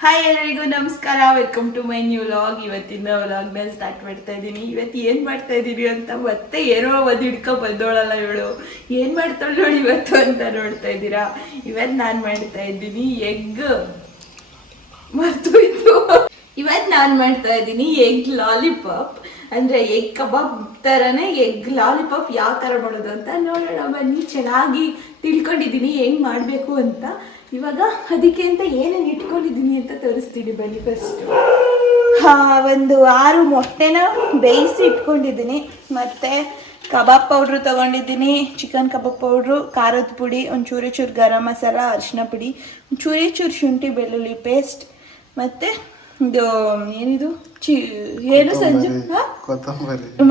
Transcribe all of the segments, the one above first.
Hi ಎಲ್ಲರಿಗೂ ನಮಸ್ಕಾರ, welcome to my new vlog. ಇವತ್ತಿನ ವ್ಲಾಗ್ನಲ್ಲಿ ಸ್ಟಾರ್ಟ್ ಮಾಡ್ತಾ ಇದ್ದೀನಿ. ಇವತ್ತು ಏನು ಮಾಡ್ತಾ ಇದ್ದೀನಿ ಅಂತ ಮತ್ತೆ ಏನೋ ಒಂದು ಹಿಡ್ಕೊ ಬಂದೋಳಲ್ಲ ಇವಳು. ಏನು ಮಾಡ್ತಾಳೆ ನೋಡಿ ಇವತ್ತು ಅಂತ ನೋಡ್ತಾ ಇದ್ದೀರಾ. ಇವತ್ತು ನಾನು ಮಾಡ್ತಾ ಇದ್ದೀನಿ ಎಗ್ ಮರ್ತೋಯ್ತು. ಇವತ್ತು ನಾನು ಮಾಡ್ತಾ ಇದ್ದೀನಿ ಎಗ್ ಲಾಲಿಪಾಪ್, ಅಂದರೆ ಎಗ್ ಕಬಾಬ್ ಥರನೇ ಎಗ್ ಲಾಲಿಪಾಪ್ ಯಾವ ಥರ ಮಾಡೋದು ಅಂತ ನೋಡೋಣ ಬನ್ನಿ. ಚೆನ್ನಾಗಿ ತಿಳ್ಕೊಂಡಿದ್ದೀನಿ ಹೆಂಗೆ ಮಾಡಬೇಕು ಅಂತ. ಇವಾಗ ಅದಕ್ಕೆ ಅಂತ ಏನೇನು ಇಟ್ಕೊಂಡಿದ್ದೀನಿ ಅಂತ ತೋರಿಸ್ತೀನಿ ಬನ್ನಿ. ಫಸ್ಟು ಒಂದು 6 ಮೊಟ್ಟೆನ ಬೇಯಿಸಿ ಇಟ್ಕೊಂಡಿದ್ದೀನಿ. ಮತ್ತು ಕಬಾಬ್ ಪೌಡ್ರು ತೊಗೊಂಡಿದ್ದೀನಿ, ಚಿಕನ್ ಕಬಾಬ್ ಪೌಡ್ರು, ಖಾರದ ಪುಡಿ, ಒಂದು ಚೂರು ಗರಂ ಮಸಾಲ, ಅರಿಶಿನ ಪುಡಿ, ಚೂರು ಶುಂಠಿ ಬೆಳ್ಳುಳ್ಳಿ ಪೇಸ್ಟ್, ಮತ್ತು ಇದು ಏನಿದು ಏನು ಸಂಜು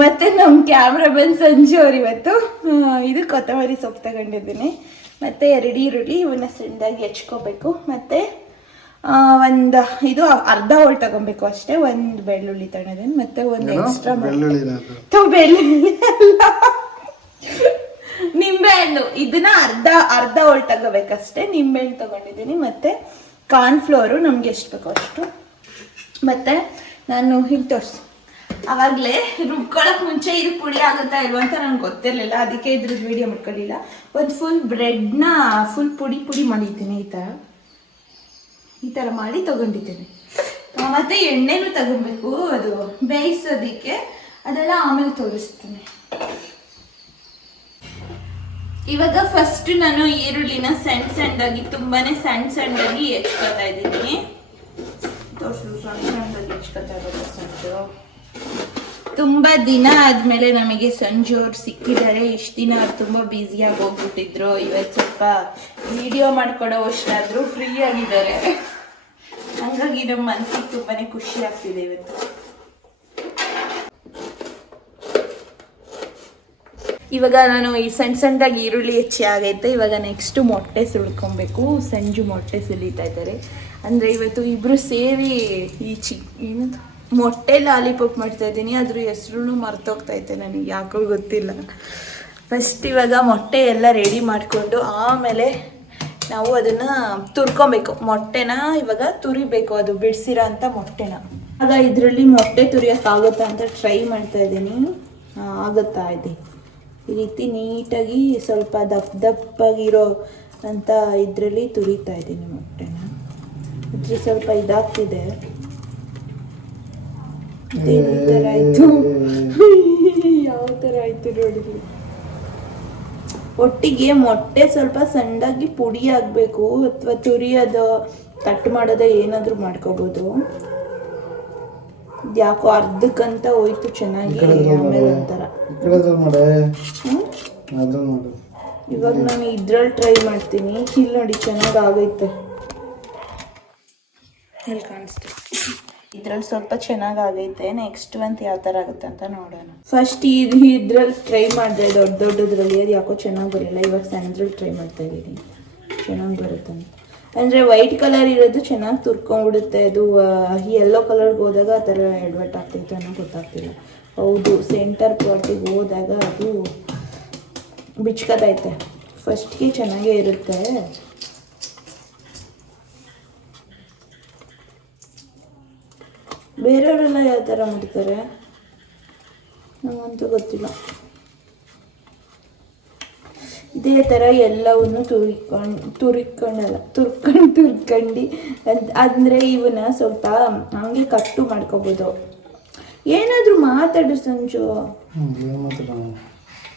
ಮತ್ತು ನಮ್ಮ ಕ್ಯಾಮ್ರಾಮನ್ ಸಂಜು ಅವ್ರು ಇವತ್ತು ಇದು ಕೊತ್ತಂಬರಿ ಸೊಪ್ಪು ತಗೊಂಡಿದ್ದೀನಿ. ಮತ್ತು 2 ಈರುಳ್ಳಿ, ಇವನ್ನ ಸಣ್ಣದಾಗಿ ಹೆಚ್ಕೋಬೇಕು. ಮತ್ತು ಒಂದು ಇದು ಅರ್ಧ ಹೋಳು ತಗೊಬೇಕು ಅಷ್ಟೇ. ಒಂದು ಬೆಳ್ಳುಳ್ಳಿ ತಗೊಂಡಿದ್ದೀನಿ. ಮತ್ತು ಒಂದು ಎಕ್ಸ್ಟ್ರಾ ಬೆಳ್ಳುಳ್ಳಿ ನಿಂಬೆಹಣ್ಣು, ಇದನ್ನ ಅರ್ಧ ಹೋಳು ತಗೋಬೇಕಷ್ಟೇ. ನಿಂಬೆಹಣ್ಣು ತಗೊಂಡಿದ್ದೀನಿ. ಮತ್ತು ಕಾರ್ನ್ಫ್ಲೋರು ನಮ್ಗೆ ಎಷ್ಟು ಬೇಕೋ ಅಷ್ಟು. ಮತ್ತು ನಾನು ಹಿಂಗೆ ತೋರಿಸಿ ಆವಾಗಲೇ ರುಬ್ಕೊಳ್ಳೋಕೆ ಮುಂಚೆ ಇದು ಪುಡಿ ಆಗುತ್ತಾ ಇಲ್ವ ಅಂತ ನನಗೆ ಗೊತ್ತಿರಲಿಲ್ಲ, ಅದಕ್ಕೆ ಇದ್ರದ್ದು ವೀಡಿಯೋ ಮಾಡ್ಕೊಳ್ಳಿಲ್ಲ. ಒಂದು ಫುಲ್ ಬ್ರೆಡ್ನ ಫುಲ್ ಪುಡಿ ಮಾಡಿದ್ದೀನಿ. ಈ ಥರ ಮಾಡಿ ತೊಗೊಂಡಿದ್ದೀನಿ. ಮತ್ತು ಎಣ್ಣೆನೂ ತಗೊಬೇಕು, ಅದು ಬೇಯಿಸೋದಕ್ಕೆ. ಅದೆಲ್ಲ ಆಮೇಲೆ ತೋರಿಸ್ತೀನಿ. ಇವಾಗ ಫಸ್ಟ್ ನಾನು ಈರುಳ್ಳಿನ ಸಣ್ಣದಾಗಿ, ತುಂಬಾ ಸಣ್ಣದಾಗಿ ಹೆಚ್ಕೊತಾ ಇದ್ದೀನಿ. ಸಣ್ಣದಾಗಿ ಹೆಚ್ಕೊತಾ ಇರೋದು. ತುಂಬ ದಿನ ಆದಮೇಲೆ ನಮಗೆ ಸಂಜು ಅವ್ರು ಸಿಕ್ಕಿದ್ದಾರೆ. ಇಷ್ಟು ದಿನ ಅವ್ರು ತುಂಬ ಬ್ಯುಸಿಯಾಗಿ ಹೋಗ್ಬಿಟ್ಟಿದ್ರು. ಇವತ್ತು ಸ್ವಲ್ಪ ವಿಡಿಯೋ ಮಾಡ್ಕೊಡೋ ಅಷ್ಟಾದರೂ ಫ್ರೀ ಆಗಿದ್ದಾರೆ. ಹಾಗಾಗಿ ನಮ್ಮ ಮನಸ್ಸಿಗೆ ತುಂಬಾ ಖುಷಿ ಆಗ್ತಿದೆ ಇವತ್ತು. ಇವಾಗ ನಾನು ಈ ಸಣ್ಣದಾಗಿ ಈರುಳ್ಳಿ ಹೆಚ್ಚಿ ಆಗೈತೆ. ಇವಾಗ ನೆಕ್ಸ್ಟು ಮೊಟ್ಟೆ ಸುಳ್ಕೊಬೇಕು. ಸಂಜು ಮೊಟ್ಟೆ ಸುಲಿತಾ ಇದ್ದಾರೆ. ಅಂದರೆ ಇವತ್ತು ಇಬ್ಬರು ಸೇರಿ ಈ ಏನದು ಮೊಟ್ಟೆ ಲಾಲಿಪಾಪ್ ಮಾಡ್ತಾ ಇದ್ದೀನಿ. ಅದ್ರ ಹೆಸ್ರು ಮರ್ತೋಗ್ತೈತೆ ನನಗೆ, ಯಾಕೋ ಗೊತ್ತಿಲ್ಲ. ಫಸ್ಟ್ ಇವಾಗ ಮೊಟ್ಟೆ ಎಲ್ಲ ರೆಡಿ ಮಾಡಿಕೊಂಡು ಆಮೇಲೆ ನಾವು ಅದನ್ನು ತುರ್ಕೊಬೇಕು. ಮೊಟ್ಟೆನ ಇವಾಗ ತುರಿಬೇಕು, ಅದು ಬಿಡಿಸಿರೋ ಅಂಥ ಮೊಟ್ಟೆನ. ಆಗ ಇದರಲ್ಲಿ ಮೊಟ್ಟೆ ತುರಿಯೋಕ್ಕಾಗುತ್ತಾ ಅಂತ ಟ್ರೈ ಮಾಡ್ತಾ ಇದ್ದೀನಿ. ಆಗುತ್ತಾ ಇದೆ. ಈ ರೀತಿ ನೀಟಾಗಿ ಸ್ವಲ್ಪ ದಪ್ಪಗಿರೋ ಅಂತ ಇದರಲ್ಲಿ ತುರಿತಾ ಇದ್ದೀನಿ ಮೊಟ್ಟೆನ. ಅದ್ರ ಸ್ವಲ್ಪ ಇದಾಗ್ತಿದೆ. ಈ ಥರ ಆಯಿತು. ಯಾವ ಥರ ಆಯಿತು ನೋಡಿ. ಒಟ್ಟಿಗೆ ಮೊಟ್ಟೆ ಸ್ವಲ್ಪ ಸಣ್ಣದಾಗಿ ಪುಡಿ ಆಗಬೇಕು, ಅಥವಾ ತುರಿಯೋದು ಕಟ್ ಮಾಡೋದು ಏನಾದರೂ ಮಾಡ್ಕೋಬೋದು. ಯಾಕೋ ಅರ್ಧಕ್ಕಂತ ಹೋಯ್ತು ಚೆನ್ನಾಗಿ. ಆಮೇಲೆ ಒಂಥರ ಇವಾಗ ನಾನು ಇದ್ರಲ್ಲಿ ಟ್ರೈ ಮಾಡ್ತೀನಿ. ಇಲ್ಲಿ ನೋಡಿ ಚೆನ್ನಾಗಿ ಆಗೈತೆ. ಎಲ್ಲಿ ಕಾಣಿಸ್ತು, ಇದ್ರಲ್ಲಿ ಸ್ವಲ್ಪ ಚೆನ್ನಾಗಿ ಆಗೈತೆ. ನೆಕ್ಸ್ಟ್ ಒಂದು ಯಾವ ಥರ ಆಗುತ್ತೆ ಅಂತ ನೋಡೋಣ. ಫಸ್ಟ್ ಇದ್ರಲ್ಲಿ ಟ್ರೈ ಮಾಡಿದೆ ದೊಡ್ಡದ್ರಲ್ಲಿ, ಅದು ಯಾಕೋ ಚೆನ್ನಾಗಿ ಬರಲಿಲ್ಲ. ಇವಾಗ ಸಣ್ಣದ್ರಲ್ಲಿ ಟ್ರೈ ಮಾಡ್ತಾ ಇದ್ದೀನಿ, ಚೆನ್ನಾಗಿ ಬರುತ್ತೆ ಅಂತ. ಅಂದರೆ ವೈಟ್ ಕಲರ್ ಇರೋದು ಚೆನ್ನಾಗಿ ತುರ್ಕೊಂಡ್ಬಿಡುತ್ತೆ. ಅದು ಯೆಲ್ಲೋ ಕಲರ್ಗೆ ಹೋದಾಗ ಆ ಥರ ಎಡ್ವರ್ಟ್ ಆಗ್ತೈತೆ ಅನ್ನೋ ಗೊತ್ತಾಗ್ತಿಲ್ಲ. ಹೌದು, ಸೆಂಟರ್ ಪಾರ್ಟಿಗೆ ಹೋದಾಗ ಅದು ಬಿಚ್ಕತೈತೆ. ಫಸ್ಟ್ಗೆ ಚೆನ್ನಾಗೇ ಇರುತ್ತೆ. ಬೇರೆಯವರೆಲ್ಲ ಯಾವ ಥರ ಮಾಡ್ತಾರೆ ನನಗಂತೂ ಗೊತ್ತಿಲ್ಲ. ಇದೇ ಥರ ಎಲ್ಲವನ್ನು ತುರ್ಕೊಂಡು ಅಂದರೆ ಇವನ್ನ ಸ್ವಲ್ಪ ಹಂಗೆ ಕಟ್ಟು ಮಾಡ್ಕೋಬೋದು. ಏನಾದರೂ ಮಾತಾಡು ಸಂಜು.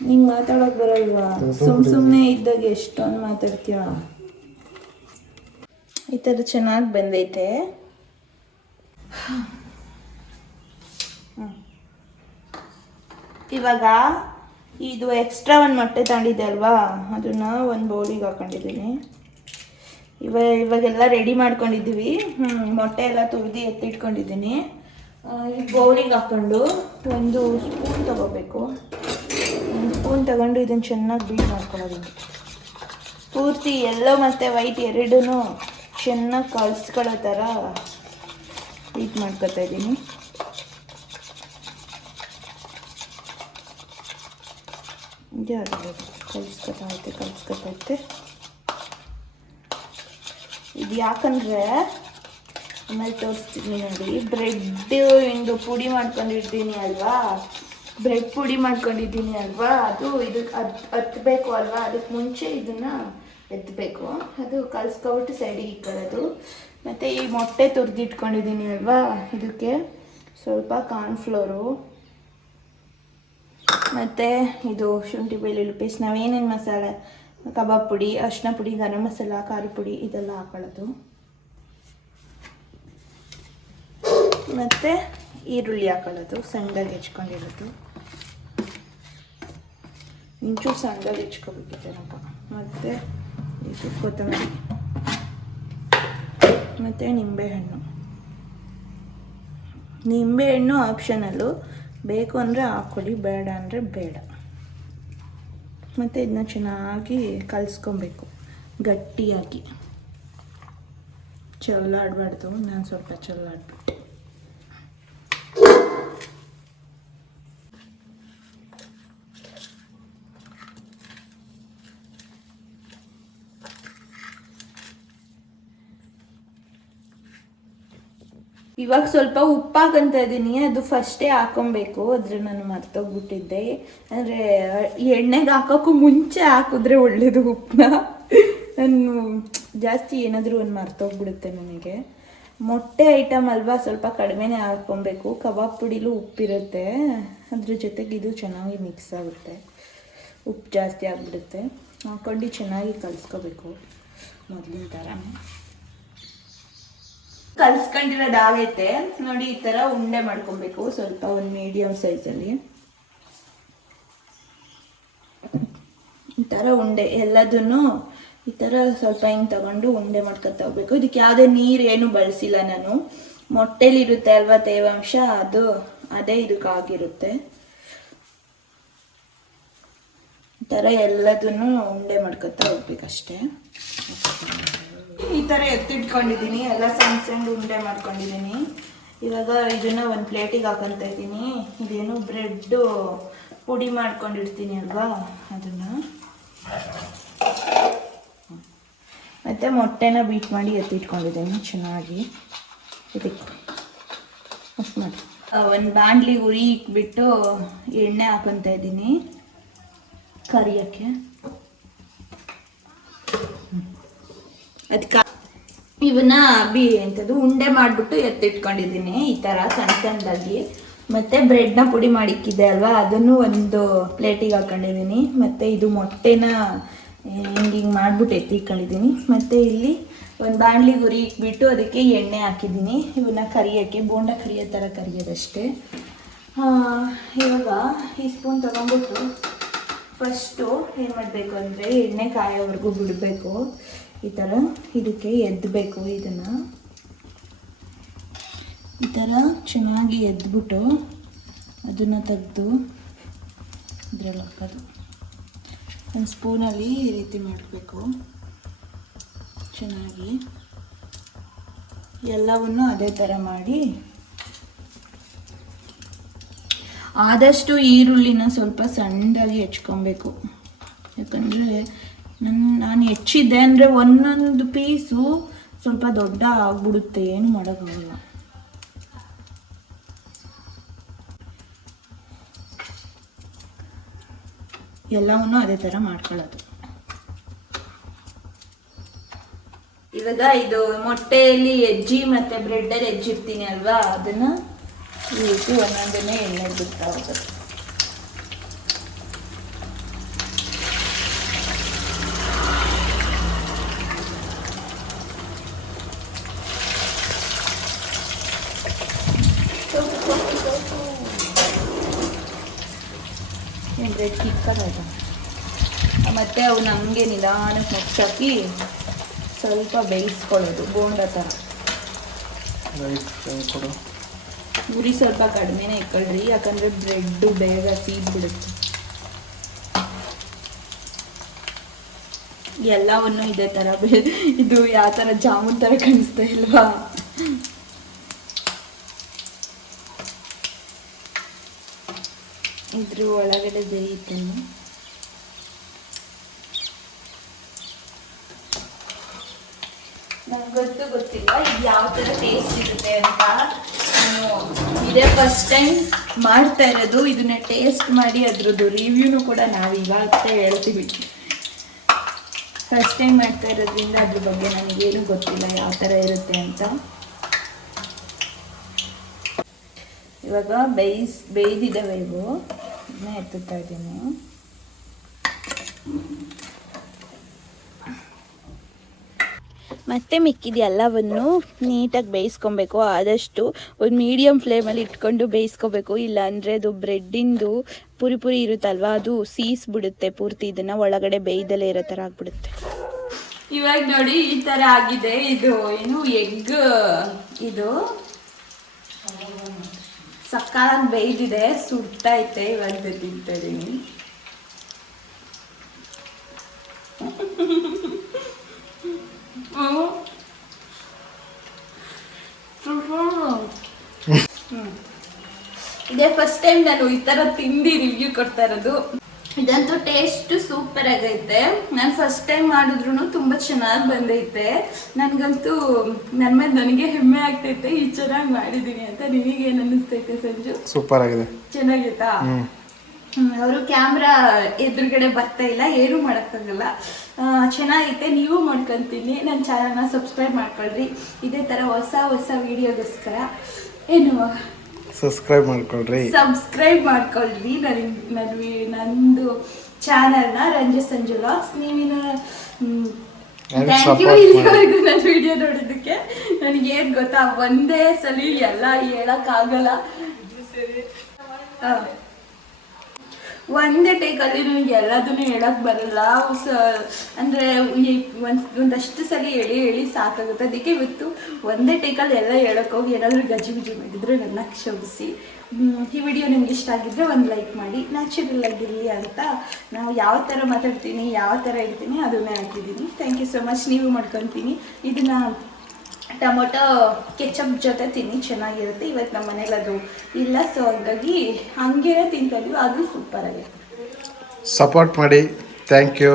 ನಿಂಗೆ ಮಾತಾಡೋಕೆ ಬರಲ್ವಾ? ಸುಮ್ಮನೆ ಇದ್ದಾಗ ಎಷ್ಟೊಂದು ಮಾತಾಡ್ತೀಯ. ಈ ಥರ ಚೆನ್ನಾಗಿ ಬಂದೈತೆ. ಇವಾಗ ಇದು ಎಕ್ಸ್ಟ್ರಾ ಒಂದು ಮೊಟ್ಟೆ ತಗೊಂಡಿದ್ದೆ ಅಲ್ವಾ, ಅದನ್ನು ಒಂದು ಬೌಲಿಗೆ ಹಾಕೊಂಡಿದ್ದೀನಿ. ಇವಾಗೆಲ್ಲ ರೆಡಿ ಮಾಡ್ಕೊಂಡಿದ್ದೀವಿ. ಮೊಟ್ಟೆ ಎಲ್ಲ ತುರಿದು ಎತ್ತಿಟ್ಕೊಂಡಿದ್ದೀನಿ. ಈ ಬೌಲಿಗೆ ಹಾಕ್ಕೊಂಡು ಒಂದು ಸ್ಪೂನ್ ತೊಗೋಬೇಕು. ಒಂದು ಸ್ಪೂನ್ ತಗೊಂಡು ಇದನ್ನು ಚೆನ್ನಾಗಿ ಬೀಟ್ ಮಾಡ್ಕೊಳ್ಳೋದು. ಪೂರ್ತಿ ಎಲ್ಲೋ ಮತ್ತು ವೈಟ್ ಎರಡೂ ಚೆನ್ನಾಗಿ ಕಲಿಸ್ಕೊಳ್ಳೋ ಥರ ಬೀಟ್ ಮಾಡ್ಕೊತಾ ಇದ್ದೀನಿ. ಇದೇ ಆಗಬೇಕು. ಕಲಿಸ್ಕೊತೈತೆ. ಇದು ಯಾಕಂದರೆ ಆಮೇಲೆ ತೋರಿಸ್ತೀನಿ ನೋಡಿ. ಬ್ರೆಡ್ ಹಿಂಗೆ ಪುಡಿ ಮಾಡ್ಕೊಂಡಿರ್ತೀನಿ ಅಲ್ವಾ, ಬ್ರೆಡ್ ಪುಡಿ ಮಾಡ್ಕೊಂಡಿದ್ದೀನಿ ಅಲ್ವಾ, ಅದು ಇದಕ್ಕೆ ಹತ್ತಬೇಕು ಅಲ್ವಾ, ಅದಕ್ಕೆ ಮುಂಚೆ ಇದನ್ನು ಎತ್ತಬೇಕು. ಅದು ಕಲಿಸ್ಕೊಬಿಟ್ಟು ಸೈಡಿಗೆ ಇಕ್ಕೊಳ್ಳೋದು. ಮತ್ತು ಈ ಮೊಟ್ಟೆ ತುರಿದಿಟ್ಕೊಂಡಿದ್ದೀನಿ ಅಲ್ವಾ, ಇದಕ್ಕೆ ಸ್ವಲ್ಪ ಕಾರ್ನ್ಫ್ಲೋರು ಮತ್ತು ಇದು ಶುಂಠಿ ಬೆಳ್ಳುಳ್ಳಿ ಪೇಸ್ಟ್, ನಾವೇನೇನು ಮಸಾಲೆ, ಕಬಾಬ್ ಪುಡಿ, ಅರಿಶಿನ ಪುಡಿ, ಗರಂ ಮಸಾಲ, ಖಾರದ ಪುಡಿ ಇದೆಲ್ಲ ಹಾಕೊಳ್ಳೋದು. ಮತ್ತು ಈರುಳ್ಳಿ ಹಾಕೊಳ್ಳೋದು, ಸಣ್ಣದಾಗಿ ಹೆಚ್ಕೊಂಡಿರೋದು, ಇಂಚೂರು ಸಣ್ಣದಾಗಿ ಹೆಚ್ಕೊಬೇಕಿತ್ತೇನಪ್ಪ. ಮತ್ತು ಇದು ಕೊತ್ತಂಬರಿ ಮತ್ತು ನಿಂಬೆಹಣ್ಣು ಆಪ್ಷನಲ್ಲು, ಬೇಕು ಅಂದರೆ ಹಾಕ್ಕೊಳ್ಳಿ, ಬೇಡ ಅಂದರೆ ಬೇಡ. ಮತ್ತು ಇದನ್ನ ಚೆನ್ನಾಗಿ ಕಲಿಸ್ಕೊಬೇಕು ಗಟ್ಟಿಯಾಗಿ, ಚೆಲ್ಲಾಡಬಾರ್ದು. ನಾನು ಸ್ವಲ್ಪ ಚೆಲ್ಲಾಡ್ಬಿಟ್ಟೆ. ಇವಾಗ ಸ್ವಲ್ಪ ಉಪ್ಪು ಹಾಕಂತ ಇದ್ದೀನಿ, ಅದು ಫಸ್ಟೇ ಹಾಕೊಬೇಕು, ಆದರೆ ನಾನು ಮರ್ತೋಗ್ಬಿಟ್ಟಿದ್ದೆ. ಅಂದರೆ ಎಣ್ಣೆಗೆ ಹಾಕೋಕ್ಕೂ ಮುಂಚೆ ಹಾಕಿದ್ರೆ ಒಳ್ಳೇದು ಉಪ್ಪನ್ನ. ನಾನು ಜಾಸ್ತಿ ಏನಾದರೂ ಒಂದು ಮರ್ತೋಗ್ಬಿಡುತ್ತೆ ನನಗೆ. ಮೊಟ್ಟೆ ಐಟಮ್ ಅಲ್ವಾ, ಸ್ವಲ್ಪ ಕಡಿಮೆನೇ ಹಾಕ್ಕೊಬೇಕು. ಕಬಾಬ್ ಪುಡಿಲೂ ಉಪ್ಪಿರುತ್ತೆ, ಅದ್ರ ಜೊತೆಗೆ ಇದು ಚೆನ್ನಾಗಿ ಮಿಕ್ಸ್ ಆಗುತ್ತೆ. ಉಪ್ಪು ಜಾಸ್ತಿ ಆಗಿಬಿಡುತ್ತೆ. ಹಾಕ್ಕೊಂಡು ಚೆನ್ನಾಗಿ ಕಲಿಸ್ಕೋಬೇಕು ಮೊದಲಿನ ಥರನೇ. ಕಲಿಸ್ಕೊಂಡಿರೋದಾಗೈತೆ ನೋಡಿ. ಈ ಥರ ಉಂಡೆ ಮಾಡ್ಕೊಬೇಕು, ಸ್ವಲ್ಪ ಒಂದು ಮೀಡಿಯಮ್ ಸೈಜಲ್ಲಿ ಈ ಥರ ಉಂಡೆ ಎಲ್ಲದನ್ನು ಈ ಥರ ಸ್ವಲ್ಪ ಹಿಂಗೆ ತಗೊಂಡು ಉಂಡೆ ಮಾಡ್ಕೊತಾ ಹೋಗ್ಬೇಕು. ಇದಕ್ಕೆ ಯಾವುದೇ ನೀರೇನು ಬಳಸಿಲ್ಲ ನಾನು. ಮೊಟ್ಟೆಲಿರುತ್ತೆ ಅಲ್ವಾ ತೇವಾಂಶ, ಅದೇ ಇದಕ್ಕಾಗಿರುತ್ತೆ. ಈ ಥರ ಎಲ್ಲದನ್ನು ಉಂಡೆ ಮಾಡ್ಕೊತಾ ಹೋಗ್ಬೇಕಷ್ಟೇ. ಈ ಥರ ಎತ್ತಿಟ್ಕೊಂಡಿದ್ದೀನಿ, ಎಲ್ಲ ಸಣ್ಣ ಸಣ್ಣ ಉಂಡೆ ಮಾಡ್ಕೊಂಡಿದ್ದೀನಿ. ಇವಾಗ ಇದನ್ನು ಒಂದು ಪ್ಲೇಟಿಗೆ ಹಾಕೊತ ಇದ್ದೀನಿ. ಇದೇನು ಬ್ರೆಡ್ಡು ಪುಡಿ ಮಾಡ್ಕೊಂಡಿರ್ತೀನಿ ಅಲ್ವಾ, ಅದನ್ನು ಮತ್ತು ಮೊಟ್ಟೆನ ಬೀಟ್ ಮಾಡಿ ಎತ್ತಿಟ್ಕೊಂಡಿದ್ದೀನಿ ಚೆನ್ನಾಗಿ. ಇದಕ್ಕೆ ಅಷ್ಟು ಮಾಡಿ ಒಂದು ಬಾಣಲಿ ಉರಿ ಇಕ್ಬಿಟ್ಟು ಎಣ್ಣೆ ಹಾಕೊತ ಇದ್ದೀನಿ ಕರಿಯೋಕ್ಕೆ. ಅದಕ್ಕೆ ಇವನ್ನ ಉಂಡೆ ಮಾಡಿಬಿಟ್ಟು ಎತ್ತಿಟ್ಕೊಂಡಿದ್ದೀನಿ ಈ ಥರ ಸಣ್ಣ ಸಣ್ಣದಾಗಿ. ಮತ್ತು ಬ್ರೆಡ್ನ ಪುಡಿ ಮಾಡಿಕ್ಕಿದೆ ಅಲ್ವಾ, ಅದನ್ನು ಒಂದು ಪ್ಲೇಟಿಗೆ ಹಾಕೊಂಡಿದ್ದೀನಿ. ಮತ್ತು ಇದು ಮೊಟ್ಟೆನ ಹಿಂಗೆ ಮಾಡಿಬಿಟ್ಟು ಎತ್ತಿಟ್ಕೊಂಡಿದ್ದೀನಿ. ಮತ್ತು ಇಲ್ಲಿ ಒಂದು ಬಾಣಲಿ ಉರಿ ಇಕ್ಬಿಟ್ಟು ಅದಕ್ಕೆ ಎಣ್ಣೆ ಹಾಕಿದ್ದೀನಿ. ಇವನ್ನ ಕರಿಯೋಕ್ಕೆ, ಬೋಂಡ ಕರಿಯೋ ಥರ ಕರಿಯೋದಷ್ಟೇ. ಇವಾಗ ಈ ಸ್ಪೂನ್ ತೊಗೊಂಡ್ಬಿಟ್ಟು ಫಸ್ಟು ಏನು ಮಾಡಬೇಕು ಅಂದರೆ ಎಣ್ಣೆ ಕಾಯೋವರೆಗೂ ಬಿಡಬೇಕು. ಈ ಥರ ಇದಕ್ಕೆ ಎದ್ದಬೇಕು. ಇದನ್ನು ಈ ಥರ ಚೆನ್ನಾಗಿ ಎದ್ಬಿಟ್ಟು ಅದನ್ನು ತೆಗೆದು ಇದ್ರಲ್ಲಿ ಹಾಕೋದು. ಒಂದು ಸ್ಪೂನಲ್ಲಿ ಈ ರೀತಿ ಮಾಡಬೇಕು ಚೆನ್ನಾಗಿ. ಎಲ್ಲವನ್ನೂ ಅದೇ ಥರ ಮಾಡಿ, ಆದಷ್ಟು ಈರುಳ್ಳಿನ ಸ್ವಲ್ಪ ಸಣ್ಣದಾಗಿ ಹೆಚ್ಕೊಬೇಕು. ಯಾಕಂದರೆ ನಾನು ಹೆಚ್ಚಿದ್ದೆ ಅಂದರೆ ಒಂದೊಂದು ಪೀಸು ಸ್ವಲ್ಪ ದೊಡ್ಡ ಆಗ್ಬಿಡುತ್ತೆ, ಏನು ಮಾಡೋಕ್ಕಾಗಲ್ಲ. ಎಲ್ಲವನ್ನೂ ಅದೇ ಥರ ಮಾಡ್ಕೊಳ್ಳೋದು. ಇವಾಗ ಇದು ಮೊಟ್ಟೆಯಲ್ಲಿ ಹೆಜ್ಜಿ ಮತ್ತು ಬ್ರೆಡ್ಡಲ್ಲಿ ಹೆಜ್ಜಿರ್ತೀನಿ ಅಲ್ವಾ, ಅದನ್ನು ಈ ರೀತಿ ಒಂದೊಂದನ್ನೇ ಎಣ್ಣೆ ಬಿಡ್ತಾ ಹೋಗೋದು. ಬ್ರೆಡ್ ಕಿಕ್ಕಲ್ಲ, ಮತ್ತು ಅವನ್ನ ಹಂಗೆ ನಿಧಾನಕ್ಕೆ ಮುಚ್ಚಾಕಿ ಸ್ವಲ್ಪ ಬೇಯಿಸ್ಕೊಳ್ಳೋದು ಬೋಂಡ ಥರ. ಉರಿ ಸ್ವಲ್ಪ ಕಡಿಮೆನೇ ಇಟ್ಕೊಳ್ರಿ, ಯಾಕಂದರೆ ಬ್ರೆಡ್ಡು ಬೇಗ ಸೀದ್ಬಿಡುತ್ತೆ. ಎಲ್ಲವನ್ನು ಇದೇ ಥರ ಇದು ಯಾವ ಥರ ಜಾಮೂನ್ ಥರ ಕಾಣಿಸ್ತಾ ಇಲ್ವಾ? ಇದ್ರ ಒಳಗಡೆ ಬೇಯುತ್ತೇನೆ. ನನಗಂತೂ ಗೊತ್ತಿಲ್ಲ ಇದು ಯಾವ ಥರ ಟೇಸ್ಟ್ ಇರುತ್ತೆ ಅಂತ. ನಾನು ಇದೇ ಫಸ್ಟ್ ಟೈಮ್ ಮಾಡ್ತಾ ಇರೋದು. ಇದನ್ನ ಟೇಸ್ಟ್ ಮಾಡಿ ಅದ್ರದ್ದು ರಿವ್ಯೂನು ಕೂಡ ನಾವು ಇವತ್ತೇ ಹೇಳ್ತೀವಿ. ಫಸ್ಟ್ ಟೈಮ್ ಮಾಡ್ತಾ ಇರೋದ್ರಿಂದ ಅದ್ರ ಬಗ್ಗೆ ನನಗೇನು ಗೊತ್ತಿಲ್ಲ ಯಾವ ಥರ ಇರುತ್ತೆ ಅಂತ. ಇವಾಗ ಬೇಯ್ದಿದ್ದಾವೆ ಇವು. ಇದನ್ನ ಎತ್ತುತ್ತಾ ಇದ್ದೀನಿ. ಮತ್ತು ಮಿಕ್ಕಿದ ಎಲ್ಲವನ್ನು ನೀಟಾಗಿ ಬೇಯಿಸ್ಕೊಬೇಕು. ಆದಷ್ಟು ಒಂದು ಮೀಡಿಯಮ್ ಫ್ಲೇಮಲ್ಲಿ ಇಟ್ಕೊಂಡು ಬೇಯಿಸ್ಕೋಬೇಕು. ಇಲ್ಲಾಂದರೆ ಅದು ಬ್ರೆಡ್ಡಿಂದು ಪುರಿ ಇರುತ್ತಲ್ವ, ಅದು ಸೀಸ್ಬಿಡುತ್ತೆ ಪೂರ್ತಿ. ಇದನ್ನು ಒಳಗಡೆ ಬೇಯ್ದಲೇ ಇರೋ ಥರ ಆಗಿಬಿಡುತ್ತೆ. ಇವಾಗ ನೋಡಿ ಈ ಥರ ಆಗಿದೆ. ಇದು ಏನು ಎಗ್, ಇದು ಸಕ್ಕಾಗಿ ಬೇಯ್ದಿದೆ, ಸುಟ್ಟೈತೆ. ಇವಾಗ ತಿಂತಾ ಇದ್ದೀನಿ. ಇದೇ ಫಸ್ಟ್ ಟೈಮ್ ನಾನು ಈ ಥರ ತಿಂಡಿ ರಿವ್ಯೂ ಕೊಡ್ತಾ ಇರೋದು. ಇದಂತೂ ಟೇಸ್ಟ್ ಸೂಪರ್ ಆಗೈತೆ. ನಾನು ಫಸ್ಟ್ ಟೈಮ್ ಮಾಡಿದ್ರು ತುಂಬ ಚೆನ್ನಾಗಿ ಬಂದೈತೆ. ನನಗಂತೂ ನನ್ನ ಮೇಲೆ ನನಗೆ ಹೆಮ್ಮೆ ಆಗ್ತೈತೆ ಈ ಚೆನ್ನಾಗಿ ಮಾಡಿದ್ದೀನಿ ಅಂತ. ನಿನಗೇನು ಅನ್ನಿಸ್ತೈತೆ ಸಂಜು? ಸೂಪರ್ ಆಗಿದೆ, ಚೆನ್ನಾಗಿತ್ತಾ? ಅವರು ಕ್ಯಾಮ್ರಾ ಎದುರುಗಡೆ ಬರ್ತಾ ಇಲ್ಲ, ಏನೂ ಮಾಡೋಕ್ಕಾಗಲ್ಲ. ಚೆನ್ನಾಗೈತೆ. ನೀವು ಮಾಡ್ಕೊತೀನಿ. ನನ್ನ ಚಾನಲ್ನ ಸಬ್ಸ್ಕ್ರೈಬ್ ಮಾಡ್ಕೊಳ್ರಿ. ಇದೇ ಥರ ಹೊಸ ಹೊಸ ವೀಡಿಯೋಗೋಸ್ಕರ ಸಬ್ಸ್ಕ್ರೈಬ್ ಮಾಡ್ಕೊಳ್ರಿ ನಂದು ಚಾನಲ್ನ ರಂಜು ಸಂಜು ವ್ಲಾಗ್ಸ್. ನೀವಿನ ಥ್ಯಾಂಕ್ ಯು ಇಲ್ಲಿವರೆಗೂ ನನ್ನ ವಿಡಿಯೋ ನೋಡಿದ್ದಕ್ಕೆ. ನನಗೇನು ಗೊತ್ತಾ, ಒಂದೇ ಸಲ ಎಲ್ಲ ಹೇಳೋಕ್ಕಾಗಲ್ಲ. ಒಂದೇ ಟೇಕಲ್ಲಿ ನನಗೆ ಎಲ್ಲದನ್ನು ಹೇಳೋಕ್ಕೆ ಬರಲ್ಲ. ಅಂದರೆ ಒಂದಷ್ಟು ಸಲ ಹೇಳಿ ಸಾಕಾಗುತ್ತೆ. ಅದಕ್ಕೆ ಇವತ್ತು ಒಂದೇ ಟೇಕಲ್ಲಿ ಎಲ್ಲ ಹೇಳೋಕ್ಕೋಗಿ ಏನಾದರೂ ಗಜಿ ಮಾಡಿದರೆ ನನ್ನ ಕ್ಷಮಿಸಿ. ಈ ವಿಡಿಯೋ ನಿಮ್ಗೆ ಇಷ್ಟ ಆಗಿದ್ದರೆ ಒಂದು ಲೈಕ್ ಮಾಡಿ. ನ್ಯಾಚುರಲ್ ಆಗಿರಲಿ ಅಂತ ನಾವು ಯಾವ ಥರ ಮಾತಾಡ್ತೀನಿ, ಯಾವ ಥರ ಇರ್ತೀನಿ ಅದನ್ನೇ ಹಾಕಿದ್ದೀನಿ. Thank you so much. ನೀವು ಮಾಡ್ಕೊತೀನಿ. ಇದನ್ನು ಟೊಮೊಟೊ ಕೆಚಪ್ ಜೊತೆ ತಿನ್ನಿ, ಚೆನ್ನಾಗಿರುತ್ತೆ. ಇವತ್ತು ನಮ್ಮ ಮನೇಲಿ ಅದು ಇಲ್ಲ, ಸೊ ಹಾಗಾಗಿ ಹಂಗೇ ತಿಂತಾ ಇದೀವಿ. ಅದು ಸೂಪರ್ ಆಗಿದೆ. ಸಪೋರ್ಟ್ ಮಾಡಿ. Thank you.